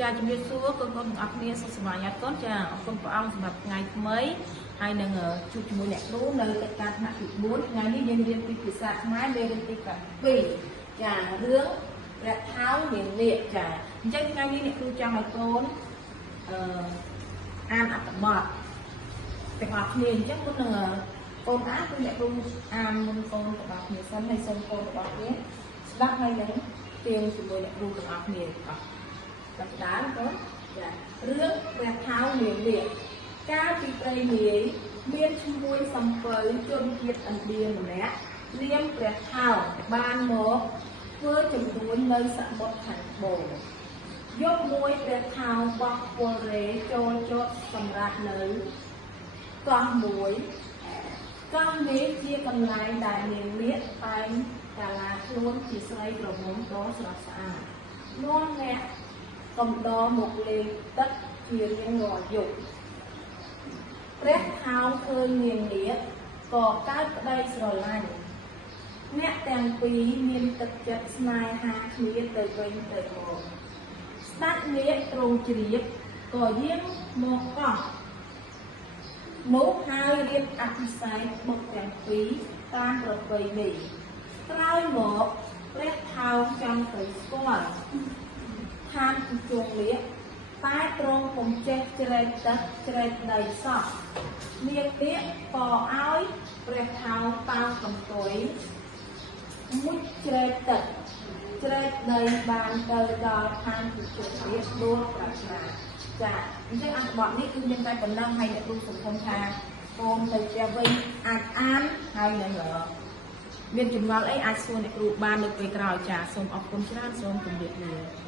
ចាជំរាបសួរកូនៗទាំងអស់គ្នាសូមសប្បាយកូនចាអរគុណព្រះអង្គសម្រាប់ថ្ងៃថ្មីហើយនឹងជួបជាមួយអ្នកគ្រូនៅកិច្ចការថ្នាក់ទី4ថ្ងៃនេះយើងរៀនពីភាសាខ្មែរមេរៀនទី7ចារឿងព្រះថោងនាងនាគចាអញ្ចឹងថ្ងៃនេះអ្នកគ្រូចង់ឲ្យកូនអានអត្ថបទទាំងអស់គ្នាអញ្ចឹងមុននឹងកូនអានគឺអ្នកគ្រូអានមុនកូនរបស់គ្នាសិនហើយសូមកូនរបស់គ្នាស្ដាប់ហើយនឹងទៀងជាមួយអ្នកគ្រូទាំងអស់គ្នាអស់ចាប់ផ្ដើមកូនចារឿងព្រះថោងនាងនាគកាលពីព្រៃនាយមានឈ្មោះសំពៅជនជាតិឥណ្ឌាម្នាក់នាមព្រះថោងបានមកធ្វើជំនួញនៅសមុទ្រខាងត្បូងយកមួយព្រះថោងបោះពលរេចូលចតសម្រាប់នៅកោះមួយកោះនេះជាកន្លែងដែលនាងនាគតែងកាឡាខ្លួនជាស្រីប្រមុំដ៏ស្រស់ស្អាតនាំអ្នកកំដរមកលេងទឹកជារៀងរាល់យប់ព្រះថោងឃើញនាងនាគក៏កើតក្តីស្រឡាញ់អ្នកទាំងពីរមានទឹកចិត្តស្នេហាគ្នាទៅវិញទៅមកស្ដេចនាគទ្រង់ជ្រាបក៏យាងមកកោះមកហើយរៀបអភិសេកបុត្រទាំងពីរតាមប្រពៃណីក្រោយមកព្រះថោងចង់ទៅស្គាល់ឋានពីជងនាគតែទ្រង់ពុំចេះជ្រែកទឹកជ្រែកដីសោះនាងនាគក៏ឲ្យព្រះថោងតោងកំទុយមុជជ្រែកទឹកជ្រែកដីបានទៅដល់ឋានពីជងនាគដូចប្រាថ្នាចាអញ្ចឹងអត្ថបទនេះគឺមានតែប៉ុណ្ណឹងហើយអ្នកគ្រូសង្ឃឹមថាកូនទៅផ្ទះវិញអាចអានហើយនឹងមានចម្ងល់អីអាចសួរអ្នកគ្រូបាននៅពេលក្រោយចាសូមអរគុណច្រើនសូមជម្រាបលា